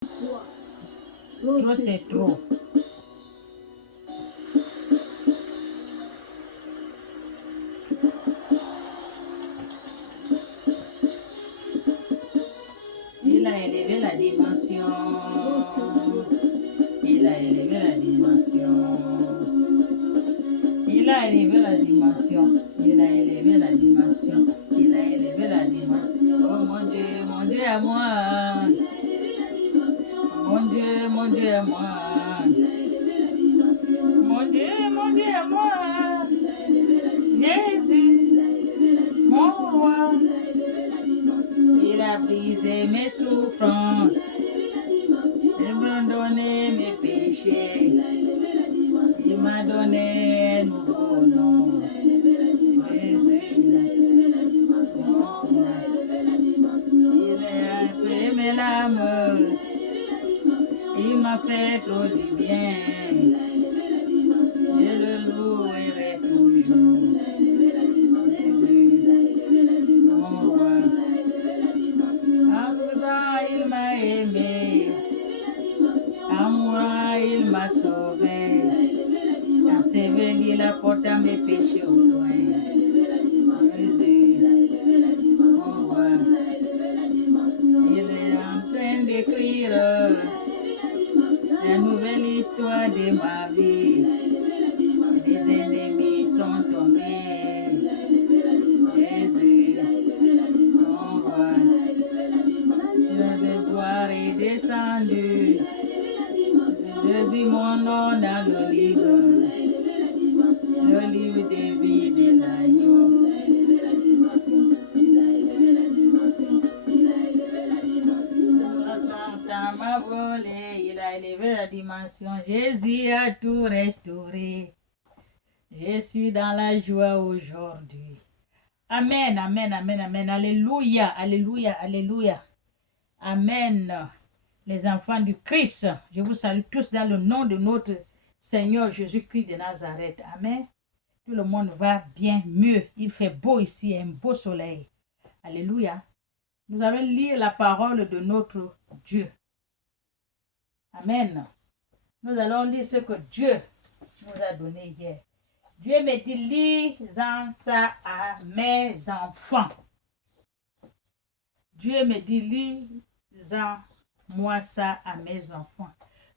Trop, c'est trop. Il a élevé la dimension. Il a élevé la dimension. Il a élevé la dimension. Il a élevé la dimension. Il a élevé la dimension. Oh mon Dieu à moi. Mon Dieu à moi. Mon Dieu à moi. Jésus, mon roi. Il a brisé mes souffrances. Il m'a donné mes péchés. Il m'a donné un nouveau nom. Jésus, mon roi. Il a imprimé l'âme. Il m'a fait trop du bien. Je le louerai toujours. Jésus, mon roi. En mourant, il m'a aimé. En mourant, il m'a sauvé. Enseveli la porte à mes péchés au loin. Jésus, mon roi. Il est en train d'écrire la nouvelle histoire de ma vie. Les ennemis sont tombés. Jésus, mon roi. Le gloire est descendu. Je vis mon nom dans le livre des vies de l'agneau. Dans m'a volé, il a élevé la dimension. Jésus a tout restauré. Je suis dans la joie aujourd'hui. Amen, amen, amen, amen. Alléluia, alléluia, alléluia. Amen. Les enfants du Christ, je vous salue tous dans le nom de notre Seigneur Jésus-Christ de Nazareth. Amen. Tout le monde va bien, mieux. Il fait beau ici, un beau soleil. Alléluia. Nous allons lire la parole de notre Dieu. Amen. Nous allons lire ce que Dieu nous a donné hier. Dieu me dit, lisant ça à mes enfants. Dieu me dit, lisant moi ça à mes enfants.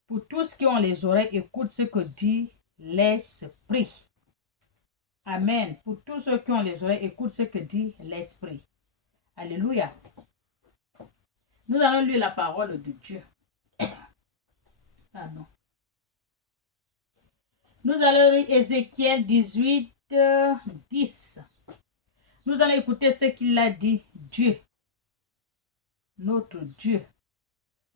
Pour tous qui ont les oreilles, écoute ce que dit l'Esprit. Amen. Pour tous ceux qui ont les oreilles, écoute ce que dit l'Esprit. Alléluia. Nous allons lire la parole de Dieu. Pardon. Nous allons lire Ézéchiel 18, 10. Nous allons écouter ce qu'il a dit, Dieu. Notre Dieu.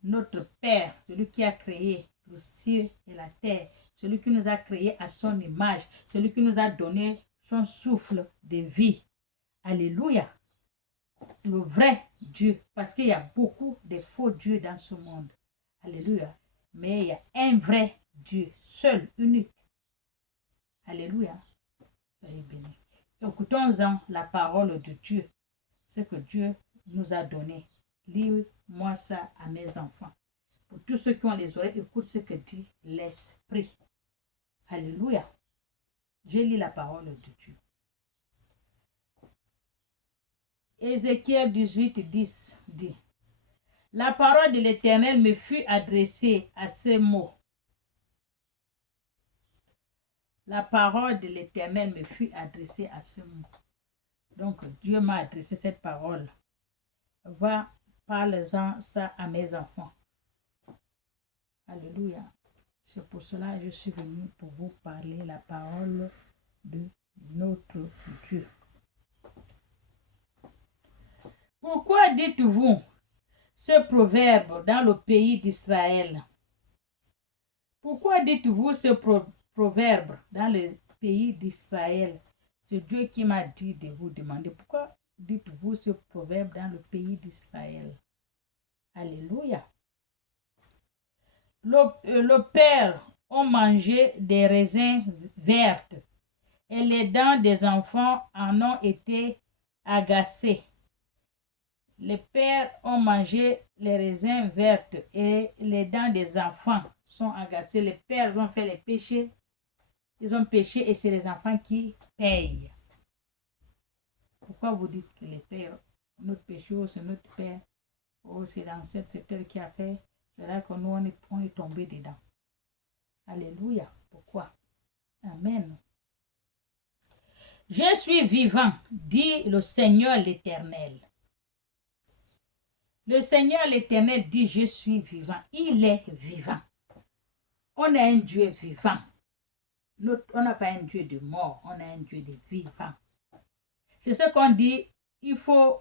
Notre Père, celui qui a créé le ciel et la terre, celui qui nous a créés à son image, celui qui nous a donné son souffle de vie. Alléluia. Le vrai Dieu, parce qu'il y a beaucoup de faux dieux dans ce monde. Alléluia. Mais il y a un vrai Dieu, seul, unique. Alléluia. Soyez bénis. Écoutons-en la parole de Dieu, ce que Dieu nous a donné. Lis-moi ça à mes enfants. Pour tous ceux qui ont les oreilles, écoute ce que dit l'Esprit. Alléluia. Je lis la parole de Dieu. Ézéchiel 18, 10 dit: La parole de l'Éternel me fut adressée à ces mots. La parole de l'Éternel me fut adressée à ce mot. Donc, Dieu m'a adressé cette parole. Va, parle-en ça à mes enfants. Alléluia. C'est pour cela que je suis venu pour vous parler la parole de notre Dieu. Pourquoi dites-vous ce proverbe dans le pays d'Israël? Pourquoi dites-vous ce proverbe dans le pays d'Israël? C'est Dieu qui m'a dit de vous demander. Pourquoi dites-vous ce proverbe dans le pays d'Israël? Alléluia. Le père ont mangé des raisins vertes et les dents des enfants en ont été agacées. Les pères ont mangé les raisins verts et les dents des enfants sont agacées. Les pères ont fait les péchés. Ils ont péché et c'est les enfants qui payent. Pourquoi vous dites que les pères, notre péché, oh, c'est notre père, oh, c'est l'ancêtre, c'est tel qui a fait. C'est là que nous, on est tombé dedans. Alléluia. Pourquoi? Amen. Je suis vivant, dit le Seigneur l'Éternel. Le Seigneur l'Éternel dit, je suis vivant. Il est vivant. On a un Dieu vivant. On n'a pas un Dieu de mort, on a un Dieu de vivant. C'est ce qu'on dit, il faut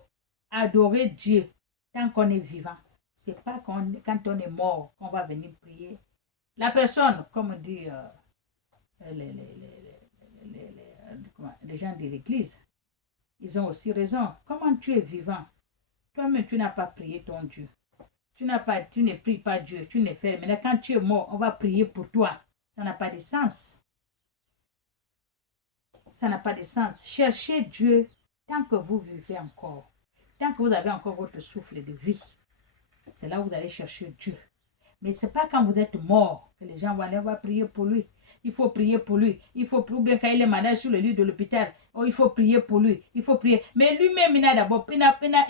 adorer Dieu tant qu'on est vivant. Ce n'est pas quand on est mort qu'on va venir prier. La personne, comme on dit les gens de l'église, ils ont aussi raison. Comment tu es vivant? Toi-même, tu n'as pas prié ton Dieu. Tu ne pries pas Dieu, tu ne fais. Mais quand tu es mort, on va prier pour toi. Ça n'a pas de sens. Ça n'a pas de sens. Cherchez Dieu tant que vous vivez encore. Tant que vous avez encore votre souffle de vie. C'est là où vous allez chercher Dieu. Mais ce n'est pas quand vous êtes mort que les gens vont aller, on va prier pour lui. Il faut prier pour lui. Il faut prier, bien quand il est malade sur le lit de l'hôpital. Oh, il faut prier pour lui. Il faut prier. Mais lui-même, il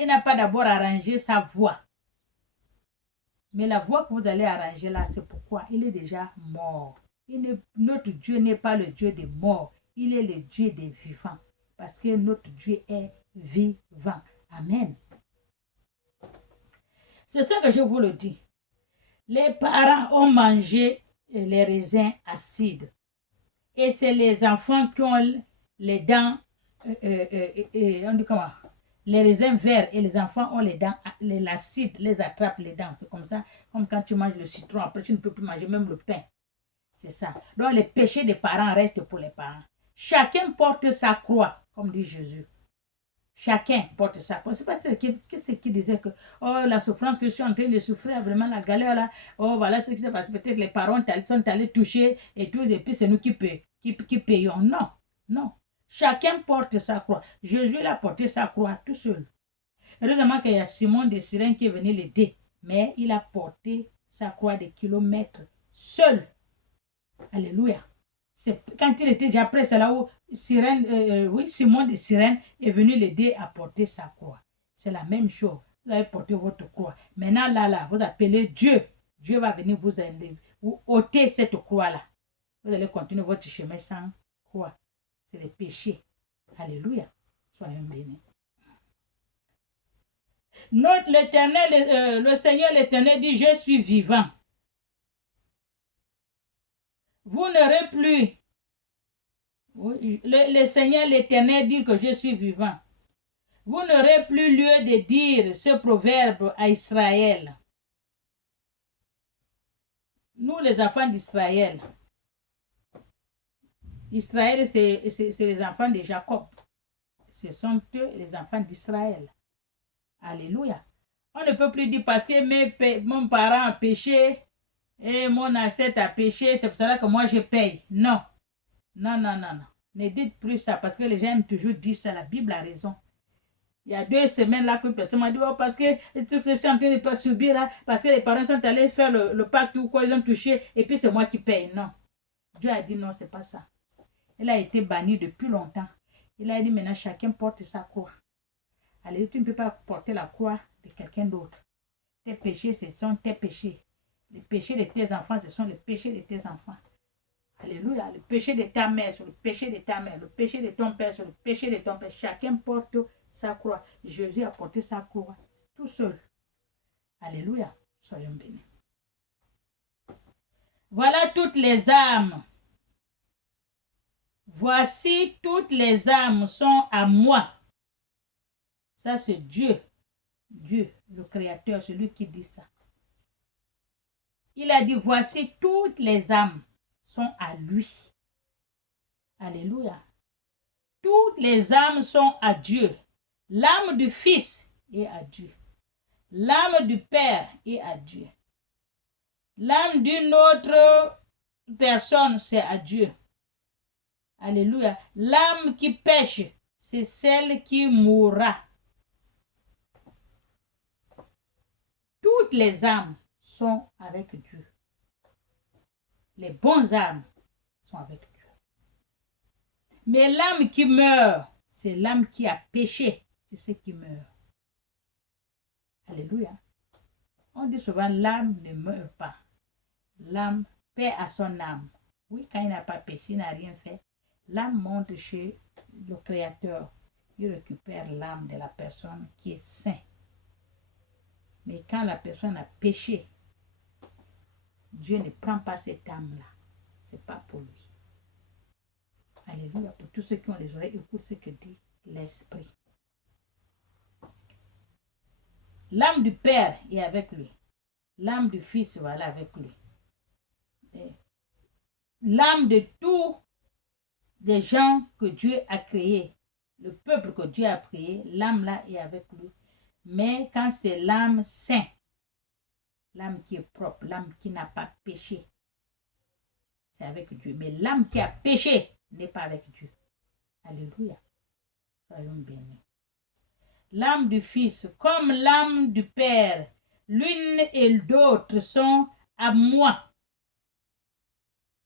n'a pas d'abord arrangé sa voix. Mais la voix que vous allez arranger là, c'est pourquoi il est déjà mort. Notre Dieu n'est pas le Dieu des morts. Il est le Dieu des vivants. Parce que notre Dieu est vivant. Amen. C'est ça que je vous le dis. Les parents ont mangé les raisins acides. Et c'est les enfants qui ont les dents, on dit comment? Les raisins verts et les enfants ont les dents, l'acide les attrape les dents. C'est comme ça, comme quand tu manges le citron, après tu ne peux plus manger même le pain. C'est ça. Donc les péchés des parents restent pour les parents. Chacun porte sa croix, comme dit Jésus. Chacun porte sa croix. C'est pas ce qui disait que oh, la souffrance que je suis en train de souffrir, vraiment la galère là, oh voilà ce qui s'est passé. Peut-être les parents sont allés toucher et tout, et puis c'est nous qui payons. Non, non. Chacun porte sa croix. Jésus a porté sa croix tout seul. Heureusement qu'il y a Simon de Cyrène qui est venu l'aider, mais il a porté sa croix des kilomètres seul. Alléluia. Quand il était déjà prêt, c'est là où Simon de Cyrène est venu l'aider à porter sa croix. C'est la même chose. Vous avez porté votre croix. Maintenant, là, vous appelez Dieu. Dieu va venir vous aider, vous ôter cette croix-là. Vous allez continuer votre chemin sans croix. C'est le péché. Alléluia. Soyons bénis. Le Seigneur l'Éternel dit, je suis vivant. Vous n'aurez plus. Le Seigneur l'Éternel dit que je suis vivant. Vous n'aurez plus lieu de dire ce proverbe à Israël. Nous, les enfants d'Israël. Israël, c'est les enfants de Jacob. Ce sont eux les enfants d'Israël. Alléluia. On ne peut plus dire parce que mon parent a péché et mon ancêtre a péché, c'est pour cela que moi je paye. Non. Non, non, non, non. Ne dites plus ça parce que les gens aiment toujours dire ça. La Bible a raison. Il y a 2 semaines là qu'une personne m'a dit oh, parce que je suis en train de pas subir là, parce que les parents sont allés faire le pacte ou quoi, ils ont touché et puis c'est moi qui paye. Non. Dieu a dit non, c'est pas ça. Il a été banni depuis longtemps. Il a dit maintenant chacun porte sa croix. Allez, tu ne peux pas porter la croix de quelqu'un d'autre. Tes péchés, ce sont tes péchés. Les péchés de tes enfants, ce sont les péchés de tes enfants. Alléluia. Le péché de ta mère, sur le péché de ta mère. Le péché de ton père, sur le péché de ton père. Chacun porte sa croix. Jésus a porté sa croix tout seul. Alléluia. Soyons bénis. Voilà toutes les âmes. Voici toutes les âmes sont à moi. Ça, c'est Dieu. Dieu, le Créateur, celui qui dit ça. Il a dit, voici toutes les âmes sont à lui. Alléluia. Toutes les âmes sont à Dieu. L'âme du Fils est à Dieu. L'âme du Père est à Dieu. L'âme d'une autre personne, c'est à Dieu. Alléluia. L'âme qui pêche, c'est celle qui mourra. Tout toutes les âmes sont avec Dieu. Les bonnes âmes sont avec Dieu. Mais l'âme qui meurt, c'est l'âme qui a péché. C'est ce qui meurt. Alléluia. On dit souvent l'âme ne meurt pas. L'âme paie à son âme. Oui, quand il n'a pas péché, il n'a rien fait. L'âme monte chez le Créateur. Il récupère l'âme de la personne qui est sainte. Mais quand la personne a péché, Dieu ne prend pas cette âme-là. Ce n'est pas pour lui. Alléluia. Pour tous ceux qui ont les oreilles, écoute ce que dit l'Esprit. L'âme du Père est avec lui. L'âme du Fils va aller avec lui. L'âme de tous les gens que Dieu a créés, le peuple que Dieu a créé, l'âme là est avec lui. Mais quand c'est l'âme sainte, l'âme qui est propre, l'âme qui n'a pas péché, c'est avec Dieu. Mais l'âme qui a péché n'est pas avec Dieu. Alléluia. Soyons bénis. L'âme du Fils, comme l'âme du Père, l'une et l'autre sont à moi.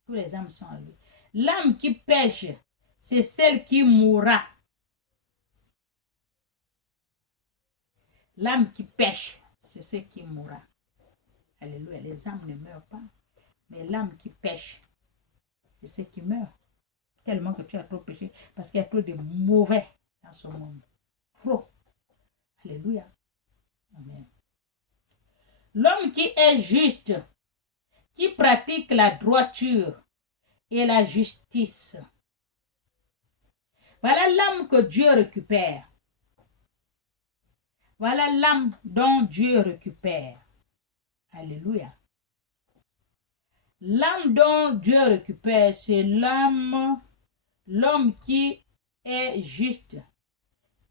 Tous les âmes sont à lui. L'âme qui pêche, c'est celle qui mourra. L'âme qui pêche, c'est celle qui mourra. Alléluia. Les âmes ne meurent pas. Mais l'âme qui pêche, c'est celle qui meurt. Tellement que tu as trop péché. Parce qu'il y a trop de mauvais dans ce monde. Trop. Alléluia. Amen. L'homme qui est juste, qui pratique la droiture et la justice. Voilà l'âme que Dieu récupère. Voilà l'âme dont Dieu récupère. Alléluia. L'âme dont Dieu récupère, c'est l'homme qui est juste,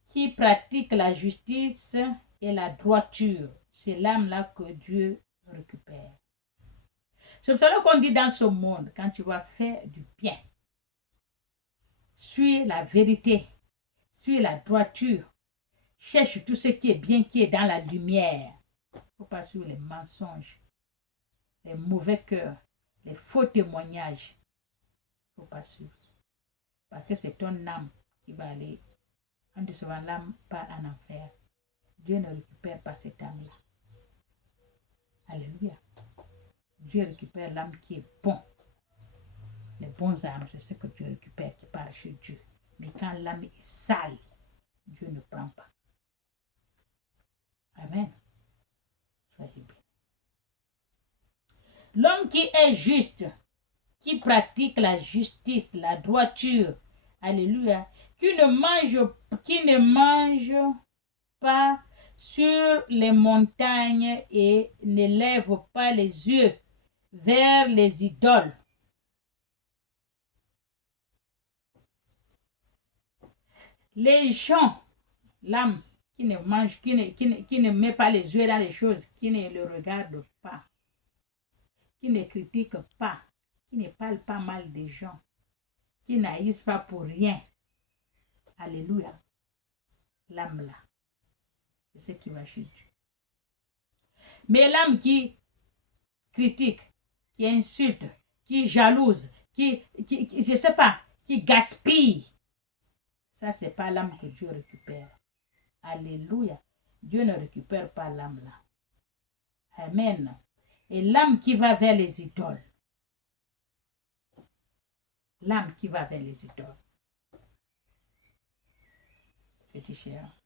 qui pratique la justice et la droiture. C'est l'âme-là que Dieu récupère. C'est pour cela qu'on dit dans ce monde, quand tu vas faire du bien, suis la vérité, suis la droiture, cherche tout ce qui est bien, qui est dans la lumière. Il ne faut pas suivre les mensonges, les mauvais cœurs, les faux témoignages. Il ne faut pas suivre. Parce que c'est ton âme qui va aller. On dit souvent l'âme part en enfer. Dieu ne récupère pas cette âme-là. Alléluia. Dieu récupère l'âme qui est bon. Les bons âmes, c'est ce que Dieu récupère qui part chez Dieu. Mais quand l'âme est sale, Dieu ne prend pas. Amen. Soyez bien. L'homme qui est juste, qui pratique la justice, la droiture, alléluia, qui ne mange pas sur les montagnes et ne lève pas les yeux vers les idoles. Les gens, l'âme qui ne mange, qui ne met pas les yeux dans les choses, qui ne le regarde pas, qui ne critique pas, qui ne parle pas mal des gens, qui n'haïssent pas pour rien. Alléluia. L'âme là, c'est ce qui va chez Dieu. Mais l'âme qui critique, qui insulte, qui jalouse, qui je ne sais pas, qui gaspille, ça c'est pas l'âme que Dieu récupère. Alléluia. Dieu ne récupère pas l'âme là. Amen. Et l'âme qui va vers les idoles. L'âme qui va vers les idoles. Féticheurs,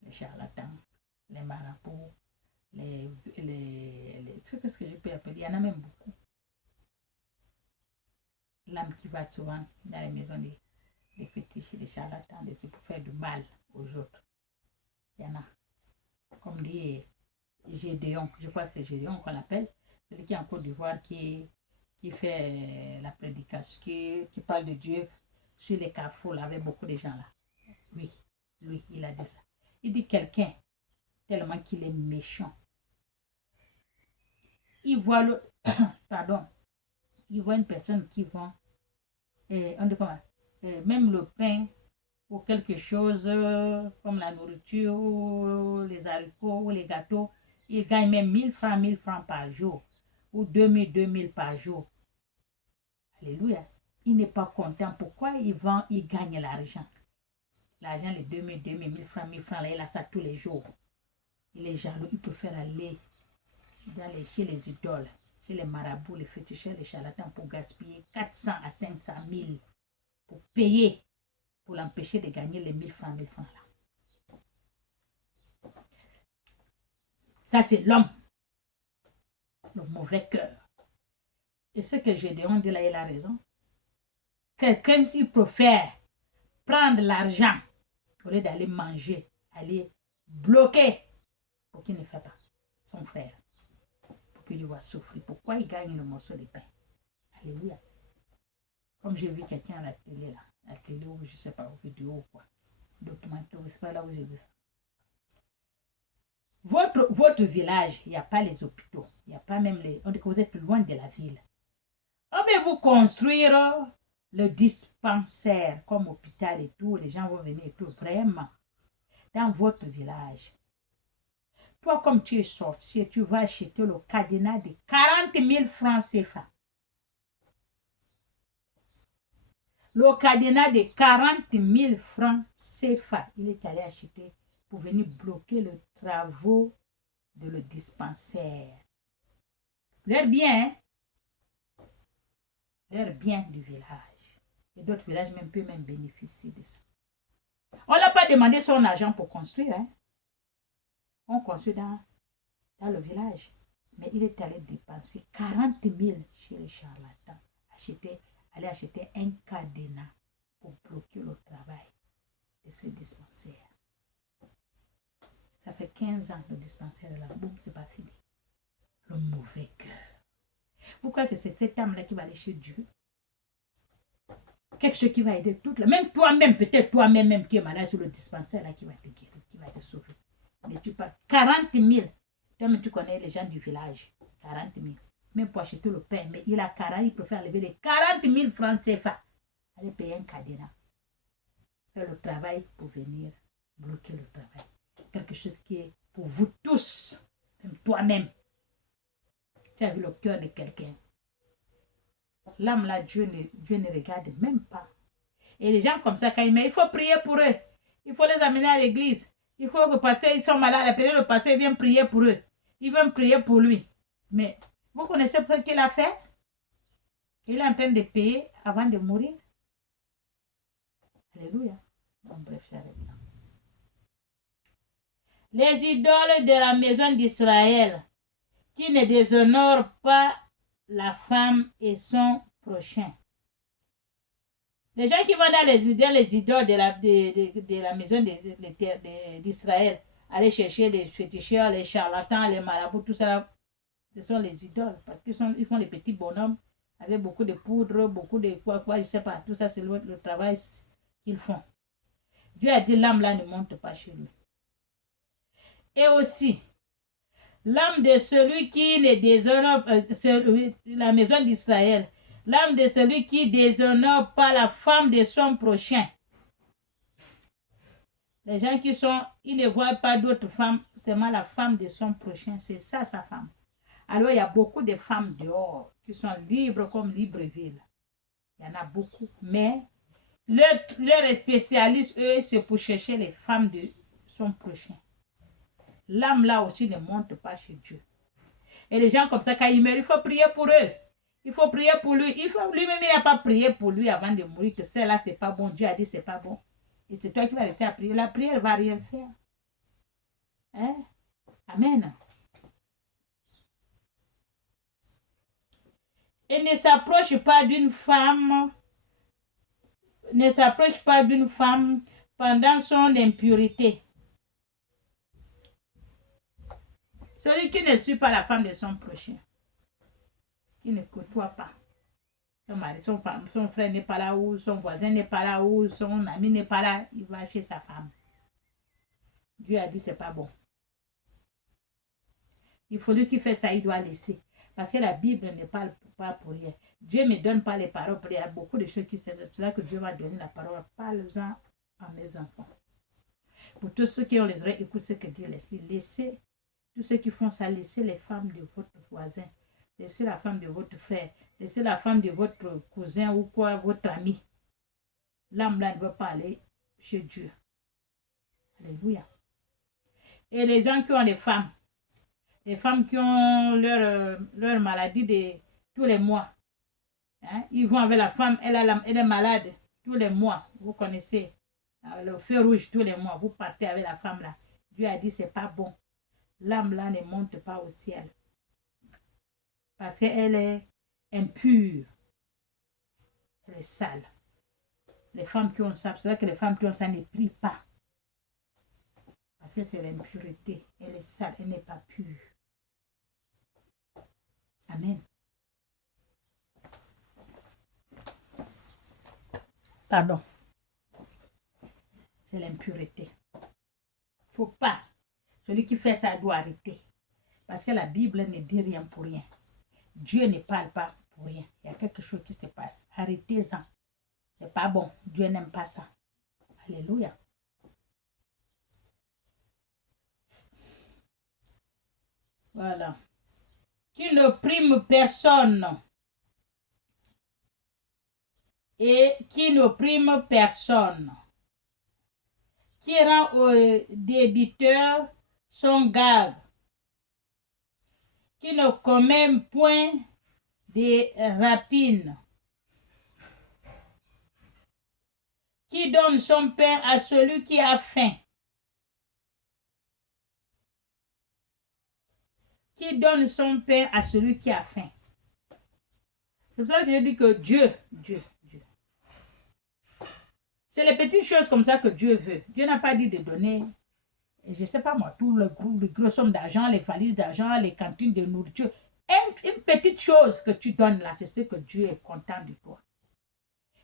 les charlatans, les marabouts, qu'est-ce que je peux appeler? Il y en a même beaucoup. L'âme qui va souvent dans les maisons des fétiches, des charlatans, pour faire du mal aux autres. Il y en a. Comme dit Gédéon, je crois que c'est Gédéon qu'on l'appelle, celui qui est en Côte d'Ivoire qui fait la prédication, qui parle de Dieu sur les carrefours là, avec beaucoup de gens là. Oui, lui, il a dit ça. Il dit quelqu'un, tellement qu'il est méchant. Il voit il voit une personne qui vend, même le pain ou quelque chose comme la nourriture ou les haricots ou les gâteaux. Il gagne même 1000 francs par jour. Ou 2000 par jour. Alléluia. Il n'est pas content. Pourquoi il gagne l'argent? L'argent, les 2000, 1000 francs, là, il a ça tous les jours. Il est jaloux. Il préfère aller chez les idoles, chez les marabouts, les féticheurs, les charlatans pour gaspiller 400 à 500 000 pour payer, pour l'empêcher de gagner les 1000 francs là. Ça, c'est l'homme. Le mauvais cœur. Et ce que Gédéon dit là, il a raison. Quelqu'un qui préfère prendre l'argent au lieu d'aller manger, aller bloquer pour qu'il ne fait pas son frère. Pour qu'il va souffrir. Pourquoi il gagne le morceau de pain? Alléluia. Comme j'ai vu quelqu'un à la télé là. À la télé ou je ne sais pas, aux vidéos ou quoi. Documentaire, c'est pas là où j'ai vu ça. Votre village, il n'y a pas les hôpitaux. Il n'y a pas même les... On dit que vous êtes loin de la ville. Allez-vous construire le dispensaire comme hôpital et tout. Les gens vont venir et tout. Vraiment. Dans votre village. Toi, comme tu es sorcier, tu vas acheter le cadenas de 40 000 francs CFA. Le cadenas de 40 000 francs CFA. Il est allé acheter pour venir bloquer les travaux de le dispensaire. L'air bien, hein? L'air bien du village. Et d'autres villages même peuvent même bénéficier de ça. On n'a pas demandé son argent pour construire. Hein? On construit dans le village. Mais il est allé dépenser 40 000 chez les charlatans. Aller acheter un cadenas pour bloquer le travail de ce dispensaire. Ça fait 15 ans le dispensaire là. Boum, c'est pas fini. Le mauvais cœur. Vous croyez que c'est cet âme-là qui va aller chez Dieu? Quelque chose qui va aider toutes là. Même toi-même, peut-être toi-même qui es malade sur le dispensaire là, qui va te guérir, qui va te sauver. Mais tu parles 40 000. Toi-même, tu connais les gens du village. 40 000. Même pour acheter le pain. Mais il a 40, il préfère lever les 40 000 francs CFA. Aller payer un cadenas. Faire le travail pour venir bloquer le travail. Quelque chose qui est pour vous tous. Même toi-même. Tu as vu le cœur de quelqu'un. L'âme là, Dieu ne regarde même pas. Et les gens comme ça, quand il faut prier pour eux. Il faut les amener à l'église. Il faut que le pasteur, ils sont malades. Appeler le pasteur, il vient prier pour eux. Il vient prier pour lui. Mais vous connaissez ce qu'il a fait? Il est en train de payer avant de mourir. Alléluia. Bon, bref, j'arrête là. Les idoles de la maison d'Israël qui ne déshonorent pas la femme et son prochain. Les gens qui vont dans les idoles de la maison d'Israël, aller chercher les féticheurs, les charlatans, les marabouts, tout ça, ce sont les idoles. Parce qu'ils font les petits bonhommes avec beaucoup de poudre, beaucoup de quoi, je ne sais pas. Tout ça, c'est le travail qu'ils font. Dieu a dit, l'âme là ne monte pas chez lui. Et aussi, l'âme de celui qui ne déshonore, la maison d'Israël, l'âme de celui qui déshonore pas la femme de son prochain. Les gens ils ne voient pas d'autres femmes, seulement la femme de son prochain, c'est ça sa femme. Alors il y a beaucoup de femmes dehors qui sont libres comme Libreville. Il y en a beaucoup, mais leur spécialiste, eux, c'est pour chercher les femmes de son prochain. L'âme là aussi ne monte pas chez Dieu. Et les gens comme ça, quand ils meurent, il faut prier pour eux. Il faut prier pour lui. Lui-même, il n'a pas prié pour lui avant de mourir, que celle-là, c'est pas bon. Dieu a dit, c'est pas bon. Et c'est toi qui vas rester à prier. La prière ne va rien faire. Hein? Amen. Et ne s'approche pas d'une femme pendant son impureté. Celui qui ne suit pas la femme de son prochain, qui ne côtoie pas son mari, son frère n'est pas là, ou son voisin n'est pas là, ou son ami n'est pas là, il va chez sa femme. Dieu a dit c'est pas bon. Il faut lui qui fait ça, il doit laisser. Parce que la Bible ne parle pas pour rien. Dieu ne me donne pas les paroles. Il y a beaucoup de choses qui sont là que Dieu va donner la parole. Parle-en à mes enfants. Pour tous ceux qui ont les oreilles, écoute ce que dit l'Esprit. Laissez Tous ceux qui font ça, laissez les femmes de votre voisin, laissez la femme de votre frère, laissez la femme de votre cousin ou quoi, votre ami. L'âme là ne veut pas aller chez Dieu. Alléluia. Et les gens qui ont des femmes, les femmes qui ont leur maladie de tous les mois, hein, ils vont avec la femme, elle est malade tous les mois, vous connaissez, le feu rouge tous les mois, vous partez avec la femme là. Dieu a dit c'est pas bon. L'âme là ne monte pas au ciel. Parce qu'elle est impure. Elle est sale. Les femmes qui ont ça, c'est vrai que les femmes qui ont ça ne prient pas. Parce que c'est l'impureté. Elle est sale, elle n'est pas pure. Amen. Pardon. C'est l'impureté. Il ne faut pas. Celui qui fait ça doit arrêter. Parce que la Bible ne dit rien pour rien. Dieu ne parle pas pour rien. Il y a quelque chose qui se passe. Arrêtez-en. C'est pas bon. Dieu n'aime pas ça. Alléluia. Voilà. Qui n'opprime personne. Et qui n'opprime personne. Qui rend aux débiteurs son garde. Qui ne commet point de rapines. Qui donne son pain à celui qui a faim. Qui donne son pain à celui qui a faim. C'est pour ça que je dis que Dieu. C'est les petites choses comme ça que Dieu veut. Dieu n'a pas dit de donner, je ne sais pas moi, tout le gros somme d'argent, les valises d'argent, les cantines de nourriture. Une petite chose que tu donnes là, c'est ce que Dieu est content de toi.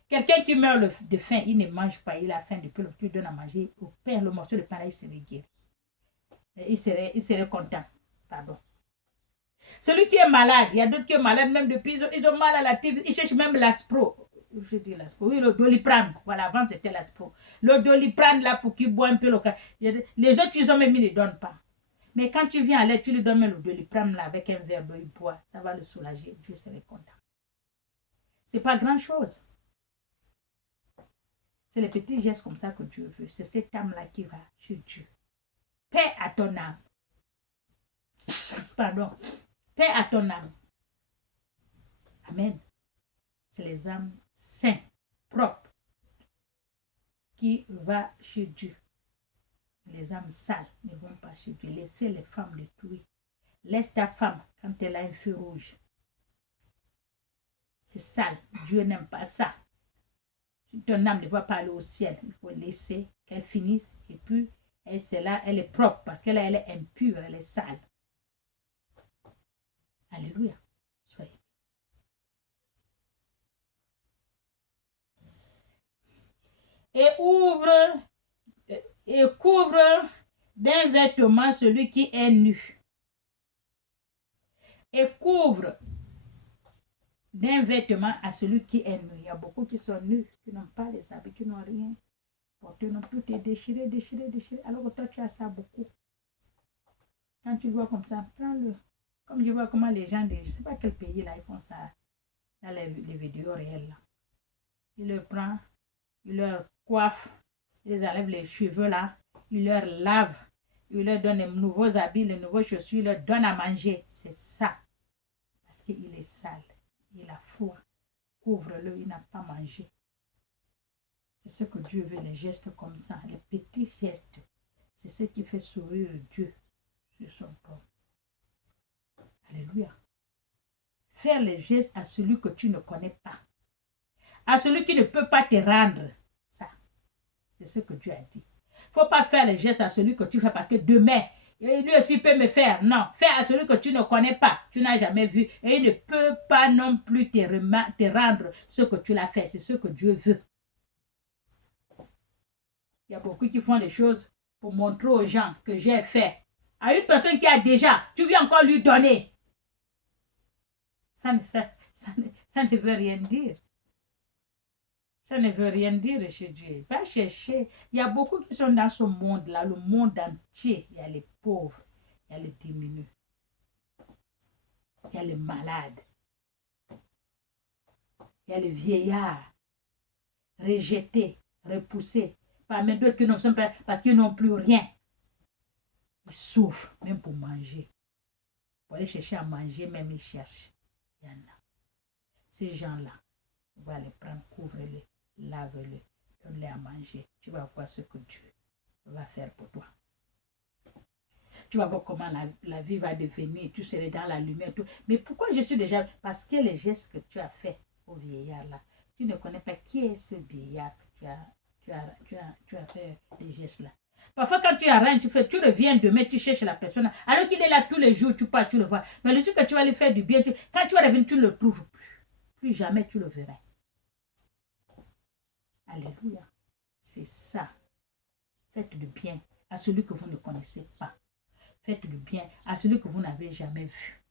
Quelqu'un qui meurt de faim, il ne mange pas, il a faim depuis le tu donnes à manger au Père, le morceau de pain là, il serait guéri. Il serait content. Pardon. Celui qui est malade, il y a d'autres qui sont malades même depuis, ils ont mal à la tête, ils cherchent même l'aspro. Je dis l'aspro, oui, le Doliprane. Voilà, avant c'était l'aspro. Le Doliprane là pour qu'il boit un peu le cas. Les autres, ils ont même, ils ne donnent pas. Mais quand tu viens à l'aide, tu lui donnes même le Doliprane là avec un verre d'eau, il boit. Ça va le soulager. Dieu serait content. C'est pas grand chose. C'est les petits gestes comme ça que Dieu veut. C'est cette âme là qui va chez Dieu. Paix à ton âme. Pardon. Paix à ton âme. Amen. C'est les âmes saintes, propres, qui vont chez Dieu. Les âmes sales ne vont pas chez Dieu. Laissez les femmes détruire. Laisse ta femme quand elle a un feu rouge. C'est sale. Dieu n'aime pas ça. Ton âme ne va pas aller au ciel. Il faut laisser qu'elle finisse. Et puis, c'est là, elle est propre parce qu'elle est impure, elle est sale. Alléluia. Soyez. Et couvre d'un vêtement celui qui est nu. Et couvre d'un vêtement à celui qui est nu. Il y a beaucoup qui sont nus, qui n'ont pas les habits, qui n'ont rien. Porté non plus, tu es déchiré. Alors que toi, tu as ça beaucoup. Quand tu vois comme ça, prends-le. Comme je vois comment les gens, je ne sais pas quel pays là, ils font ça dans les vidéos réelles là. Ils le prennent, ils leur coiffent, ils enlèvent les cheveux là, ils leur lavent, ils leur donnent les nouveaux habits, les nouveaux chaussures, ils leur donnent à manger. C'est ça. Parce qu'il est sale, il a froid. Couvre-le, il n'a pas mangé. C'est ce que Dieu veut, les gestes comme ça, les petits gestes. C'est ce qui fait sourire Dieu sur son peuple. Alléluia. Faire les gestes à celui que tu ne connais pas. À celui qui ne peut pas te rendre. Ça, c'est ce que Dieu a dit. Il ne faut pas faire les gestes à celui que tu fais parce que demain, lui aussi peut me faire. Non, fais à celui que tu ne connais pas, tu n'as jamais vu. Et il ne peut pas non plus te rendre ce que tu l'as fait. C'est ce que Dieu veut. Il y a beaucoup qui font les choses pour montrer aux gens que j'ai fait. À une personne qui a déjà, tu viens encore lui donner. Ça ne veut rien dire. Ça ne veut rien dire chez Dieu. Va chercher. Il y a beaucoup qui sont dans ce monde-là, le monde entier. Il y a les pauvres. il y a les diminués, il y a les malades, il y a les vieillards, rejetés, repoussés, parmi d'autres qui ne sont pas, parce qu'ils n'ont plus rien. Ils souffrent, même pour manger. Pour aller chercher à manger, même ils cherchent. Il y en a. Ces gens-là, on va les prendre, couvre-les, lave-les, donne-les à manger. Tu vas voir ce que Dieu va faire pour toi. Tu vas voir comment la vie va devenir. Tu serais dans la lumière. Tout. Mais pourquoi je suis déjà... Parce que les gestes que tu as faits au vieillard là, tu ne connais pas qui est ce vieillard que tu as fait les gestes là. Parfois, quand tu as rien, tu reviens demain, tu cherches la personne. Alors qu'il est là tous les jours, tu pars, tu le vois. Mais le jour que tu vas lui faire du bien, quand tu vas revenir, tu ne le trouves plus. Plus jamais tu le verras. Alléluia. C'est ça. Faites du bien à celui que vous ne connaissez pas. Faites du bien à celui que vous n'avez jamais vu.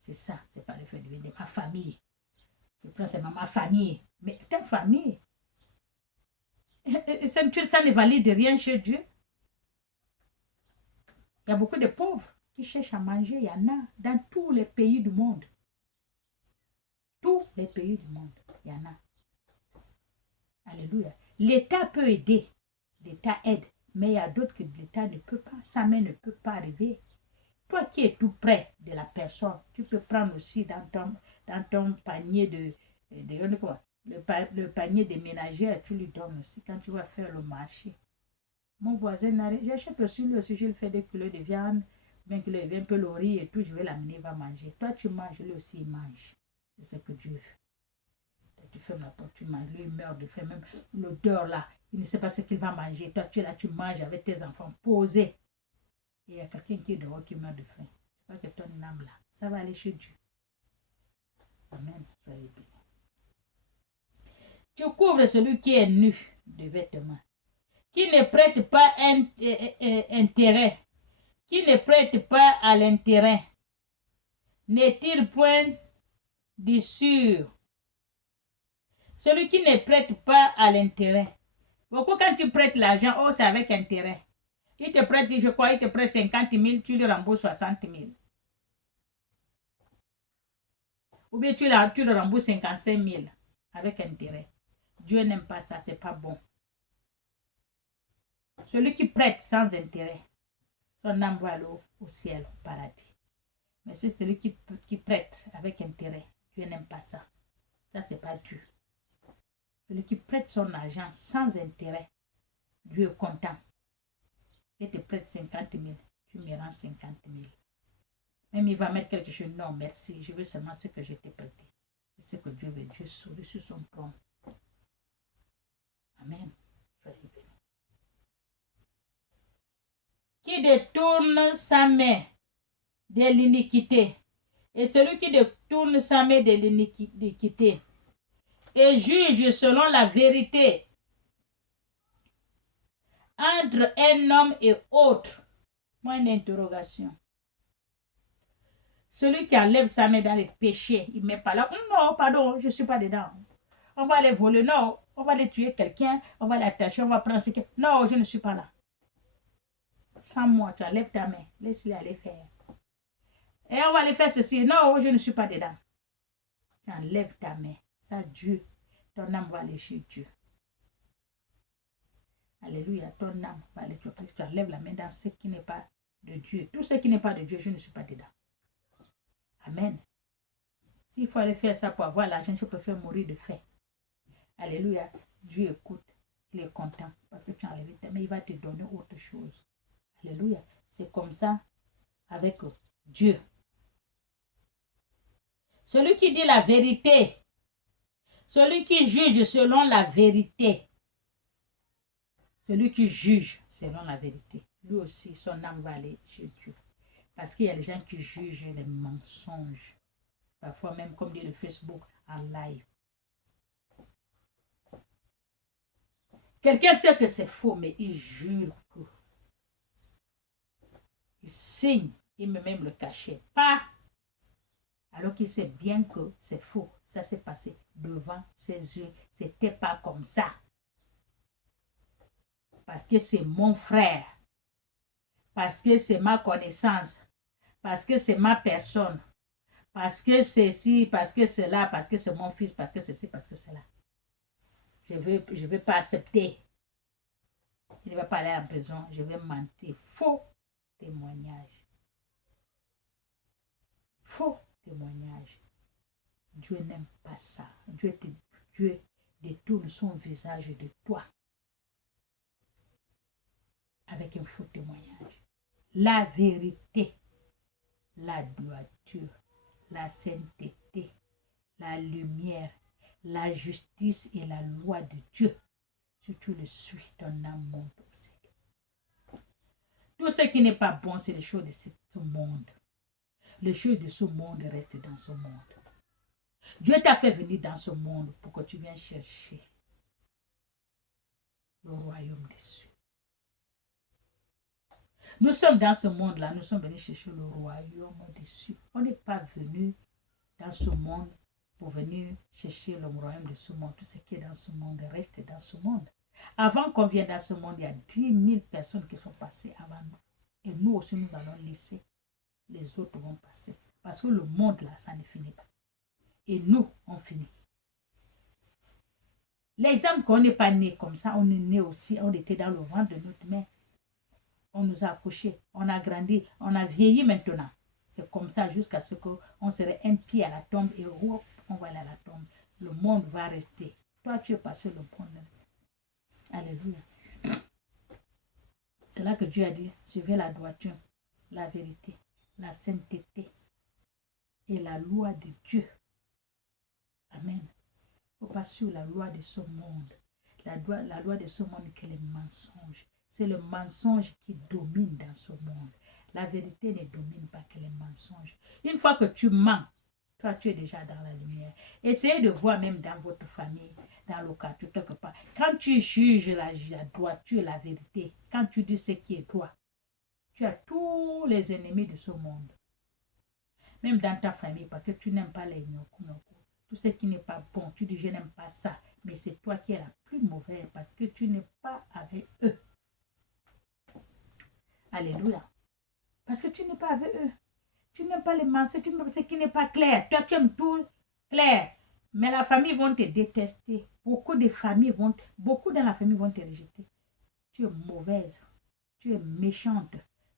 C'est ça, c'est pas le fait du bien de ma famille. Je prends c'est ma famille. Mais ta famille, ça ne valide rien chez Dieu. Il y a beaucoup de pauvres qui cherchent à manger. Il y en a dans tous les pays du monde. Tous les pays du monde, il y en a. Alléluia. L'État peut aider. L'État aide. Mais il y a d'autres que l'État ne peut pas. Sa main ne peut pas arriver. Toi qui es tout près de la personne, tu peux prendre aussi dans ton panier le panier des ménagères, tu lui donnes aussi quand tu vas faire le marché. Mon voisin, j'achète aussi lui aussi, je lui fais des kilos de viande, bien qu'il ait un peu le riz et tout, je vais l'amener, il va manger. Toi tu manges, lui aussi il mange. C'est ce que Dieu veut. Tu fermes la porte, tu manges, lui il meurt de faim, même l'odeur là, il ne sait pas ce qu'il va manger. Toi tu es là, tu manges avec tes enfants posés. Et il y a quelqu'un qui est dehors qui meurt de faim. Tu vois que ton âme là, ça va aller chez Dieu. Amen. Soyez bénis. Tu couvres celui qui est nu de vêtements, qui ne prête pas intérêt, qui ne prête pas à l'intérêt, ne tire point d'issure. Celui qui ne prête pas à l'intérêt. Pourquoi quand tu prêtes l'argent, oh c'est avec intérêt. Il te prête, je crois, il te prête 50 000, tu lui rembourses 60 000. Ou bien tu le rembourses 55 000 avec intérêt. Dieu n'aime pas ça, c'est pas bon. Celui qui prête sans intérêt, son âme va aller au ciel, au paradis. Mais c'est celui qui prête avec intérêt. Dieu n'aime pas ça. Ça, c'est pas Dieu. Celui qui prête son argent sans intérêt, Dieu est content. Il te prête 50 000, tu me rends 50 000. Même il va mettre quelque chose, non merci, je veux seulement ce que je t'ai prêté. C'est ce que Dieu veut, Dieu sourit sur son trône. Amen. Qui détourne sa main de l'iniquité, et celui qui détourne sa main de l'iniquité, et juge selon la vérité entre un homme et autre. Point d'interrogation. Celui qui enlève sa main dans les péchés, il ne met pas là. Non, pardon, je ne suis pas dedans. On va aller voler, non. On va aller tuer quelqu'un, on va l'attacher, on va prendre ce que... Non, je ne suis pas là. Sans moi, tu enlèves ta main. Laisse-les aller faire. Et on va aller faire ceci. Non, je ne suis pas dedans. Tu enlèves ta main. Ça, Dieu, ton âme va aller chez Dieu. Alléluia, ton âme va aller chez Christ. Tu enlèves la main dans ce qui n'est pas de Dieu. Tout ce qui n'est pas de Dieu, je ne suis pas dedans. Amen. S'il faut aller faire ça pour avoir l'argent, je préfère mourir de faim. Alléluia. Dieu écoute. Il est content parce que tu as enlevé ta main. Il va te donner autre chose. Alléluia. C'est comme ça avec Dieu. Celui qui dit la vérité. Celui qui juge selon la vérité. Celui qui juge selon la vérité. Lui aussi, son âme va aller chez Dieu. Parce qu'il y a des gens qui jugent les mensonges. Parfois même, comme dit le Facebook, en live. Quelqu'un sait que c'est faux, mais il jure que. Il signe, il met même le cachet. Pas. Alors qu'il sait bien que c'est faux. Ça s'est passé devant ses yeux. C'était pas comme ça. Parce que c'est mon frère. parce que c'est ma connaissance, parce que c'est ma personne, parce que c'est ci, parce que c'est là, parce que c'est mon fils, parce que c'est ci, parce que c'est là. Je veux pas accepter. Il ne va pas aller en prison, je vais mentir. Faux témoignage. Faux témoignage. Dieu n'aime pas ça. Dieu détourne son visage de toi avec un faux témoignage. La vérité, la droiture, la sainteté, la lumière, la justice et la loi de Dieu. Si tu le suis, ton âme monte au ciel. Tout ce qui n'est pas bon, c'est les choses de ce monde. Les choses de ce monde restent dans ce monde. Dieu t'a fait venir dans ce monde pour que tu viennes chercher le royaume des cieux. Nous sommes dans ce monde-là, nous sommes venus chercher le royaume des cieux. On n'est pas venu dans ce monde pour venir chercher le royaume de ce monde. Tout ce qui est dans ce monde reste dans ce monde. Avant qu'on vienne dans ce monde, il y a 10 000 personnes qui sont passées avant nous. Et nous aussi, nous allons laisser. Les autres vont passer. Parce que le monde, là, ça ne finit pas. Et nous, on finit. L'exemple qu'on n'est pas né comme ça, on est né aussi, on était dans le ventre de notre mère. On nous a accouchés, on a grandi, on a vieilli maintenant. C'est comme ça jusqu'à ce qu'on serait un pied à la tombe et hop, on va aller à la tombe. Le monde va rester. Toi, tu es passé le monde. Alléluia. C'est là que Dieu a dit, suivez la droiture, la vérité, la sainteté et la loi de Dieu. Amen. Il ne faut pas suivre la loi de ce monde. La loi de ce monde qui est le mensonge. C'est le mensonge qui domine dans ce monde. La vérité ne domine pas que les mensonges. Une fois que tu mens, toi tu es déjà dans la lumière. Essayez de voir même dans votre famille, dans le quartier, quelque part. Quand tu juges la droiture, la vérité, quand tu dis ce qui est toi, tu as tous les ennemis de ce monde. Même dans ta famille, parce que tu n'aimes pas les nyoku. Tout ce qui n'est pas bon, tu dis je n'aime pas ça. Mais c'est toi qui es la plus mauvaise parce que tu n'es pas avec eux. Alléluia. Parce que tu n'es pas avec eux. Tu n'aimes pas les mensonges, tu n'aimes pas ce qui n'est pas clair. Toi, tu aimes tout clair. Mais la famille vont te détester. Beaucoup dans la famille vont te rejeter. Tu es mauvaise. Tu es méchante.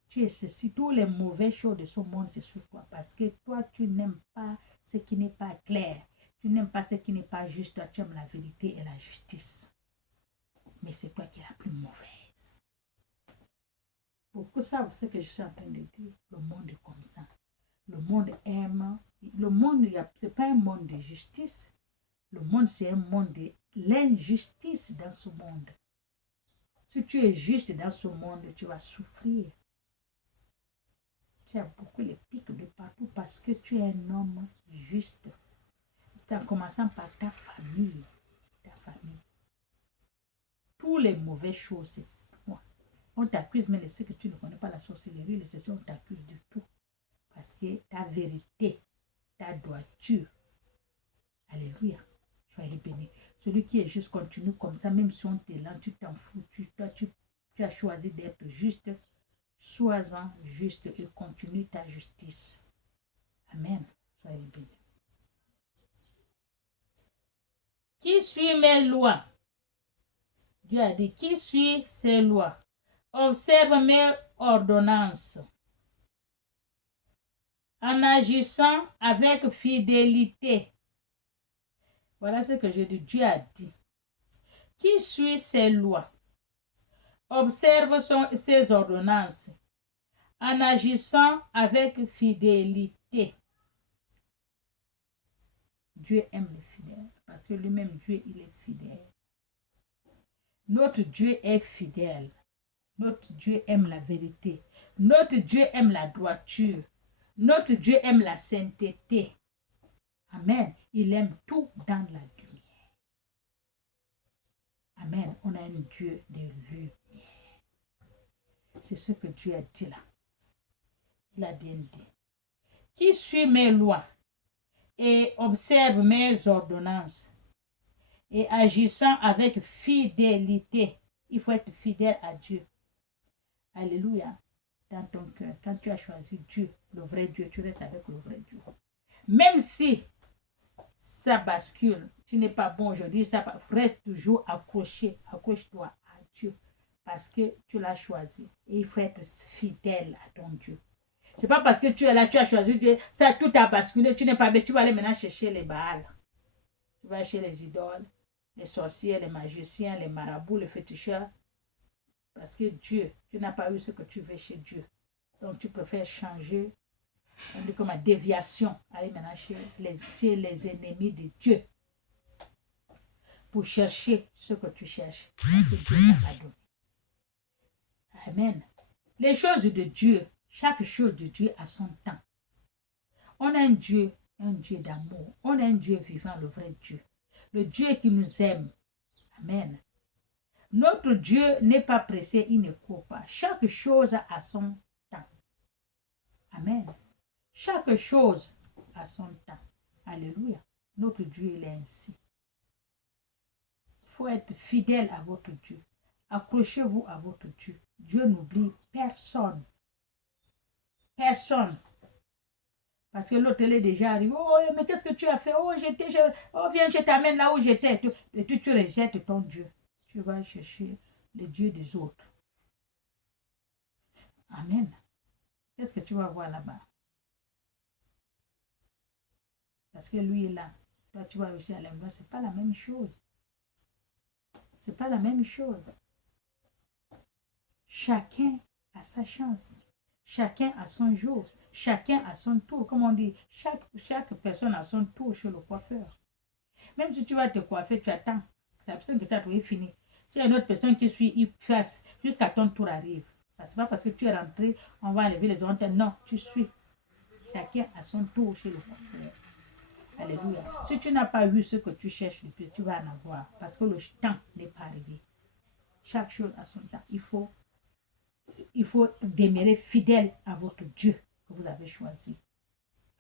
Tu es ceci. Toutes les mauvaises choses de ce monde, c'est sur toi. Parce que toi, tu n'aimes pas ce qui n'est pas clair. Tu n'aimes pas ce qui n'est pas juste. Toi, tu aimes la vérité et la justice. Mais c'est toi qui es la plus mauvaise. Beaucoup savent ce que je suis en train de dire. Le monde est comme ça. Le monde aime. Le monde, ce n'est pas un monde de justice. Le monde, c'est un monde de l'injustice dans ce monde. Si tu es juste dans ce monde, tu vas souffrir. Tu as beaucoup les pics de partout parce que tu es un homme juste. En commençant par ta famille. Tous les mauvaises choses, c'est toi. On t'accuse, mais c'est que tu ne connais pas la sorcellerie, les sessions, on t'accuse de tout. Parce que ta vérité, ta droiture, alléluia, soyez béni. Celui qui est juste continue comme ça, même si on t'est là, tu t'en fous, tu as choisi d'être juste, sois-en juste et continue ta justice. Amen, soyez béni. Qui suit mes lois? Dieu a dit, qui suit ces lois? Observe mes ordonnances en agissant avec fidélité. Voilà ce que je dis. Dieu a dit. Qui suit ses lois? Observe ses ordonnances en agissant avec fidélité. Dieu aime les fidèles parce que lui-même, Dieu, il est fidèle. Notre Dieu est fidèle. Notre Dieu aime la vérité. Notre Dieu aime la droiture. Notre Dieu aime la sainteté. Amen. Il aime tout dans la lumière. Amen. On a un Dieu de lumière. C'est ce que Dieu a dit là. Il a bien dit. Qui suit mes lois et observe mes ordonnances et agissant avec fidélité. Il faut être fidèle à Dieu. Alléluia. dans ton cœur. Quand tu as choisi Dieu, le vrai Dieu, tu restes avec le vrai Dieu. Même si ça bascule, tu n'es pas bon aujourd'hui, reste toujours accroché, accroche-toi à Dieu parce que tu l'as choisi. Et il faut être fidèle à ton Dieu. C'est pas parce que tu es là, tu as choisi Dieu, ça tout a basculé, tu n'es pas bien, tu vas aller maintenant chercher les Baals. Tu vas chez les idoles, les sorciers, les magiciens, les marabouts, les féticheurs. Parce que Dieu, tu n'as pas eu ce que tu veux chez Dieu. Donc tu préfères changer, on dit comme une déviation, aller maintenant chez les ennemis de Dieu pour chercher ce que tu cherches. Parce que Dieu t'a pas donné. Amen. Les choses de Dieu, chaque chose de Dieu a son temps. On a un Dieu d'amour. On a un Dieu vivant, le vrai Dieu. Le Dieu qui nous aime. Amen. Notre Dieu n'est pas pressé, il ne court pas. Chaque chose a son temps. Amen. Chaque chose a son temps. Alléluia. Notre Dieu, il est ainsi. Il faut être fidèle à votre Dieu. Accrochez-vous à votre Dieu. Dieu n'oublie personne. Personne. Parce que l'autre, elle est déjà arrivé. Oh, mais qu'est-ce que tu as fait? Oh, viens, je t'amène là où j'étais. Et tu rejettes ton Dieu. Tu vas chercher le Dieu des autres. Amen. Qu'est-ce que tu vas voir là-bas? Parce que lui est là. Toi, tu vas aussi à l'endroit. Ce n'est pas la même chose. Ce n'est pas la même chose. Chacun a sa chance. Chacun a son jour. Chacun a son tour. Comme on dit, chaque personne a son tour chez le coiffeur. Même si tu vas te coiffer, tu attends. La personne que tu as trouvé fini. S'il y a une autre personne qui suit, il fasse jusqu'à ton tour arrive. Ce n'est pas parce que tu es rentré, on va enlever les antennes. Non, tu suis. Chacun a son tour chez le coiffeur. Alléluia. Si tu n'as pas vu ce que tu cherches depuis, tu vas en avoir. Parce que le temps n'est pas arrivé. Chaque chose a son temps. Il faut demeurer fidèle à votre Dieu que vous avez choisi.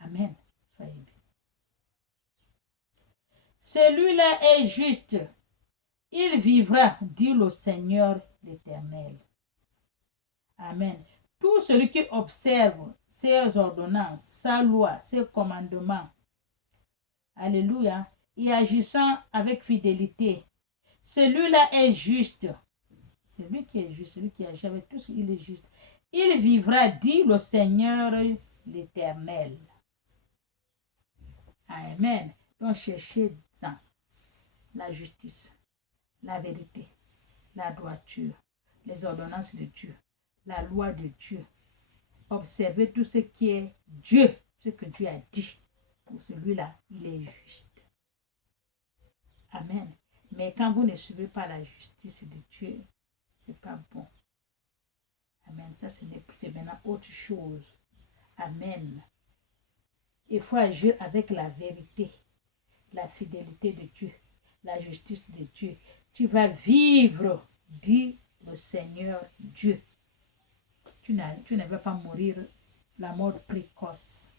Amen. Soyez bien. Celui-là est juste. Il vivra, dit le Seigneur l'Éternel. Amen. Tout celui qui observe ses ordonnances, sa loi, ses commandements, alléluia, et agissant avec fidélité, celui-là est juste. Celui qui est juste, celui qui agit avec tout ce qu'il est juste. Il vivra, dit le Seigneur l'Éternel. Amen. Donc cherchez ça, la justice, la vérité, la droiture, les ordonnances de Dieu, la loi de Dieu. Observez tout ce qui est Dieu, ce que Dieu a dit. Pour celui-là, il est juste. Amen. Mais quand vous ne suivez pas la justice de Dieu, ce n'est pas bon. Amen. Ça, c'est maintenant autre chose. Amen. Il faut agir avec la vérité, la fidélité de Dieu, la justice de Dieu. Tu vas vivre, dit le Seigneur Dieu. Tu ne vas pas mourir la mort précoce.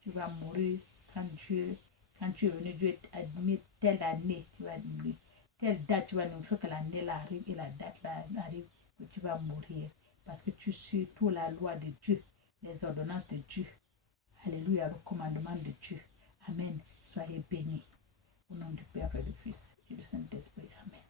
Tu vas mourir quand tu es venu, Dieu admet telle année, tu vas mourir. Telle date, tu vas nous faire que l'année là arrive et la date là arrive que tu vas mourir. Parce que tu suis toute la loi de Dieu, les ordonnances de Dieu. Alléluia, le commandement de Dieu. Amen. Soyez bénis. Au nom du Père et du Fils et du Saint-Esprit. Amen.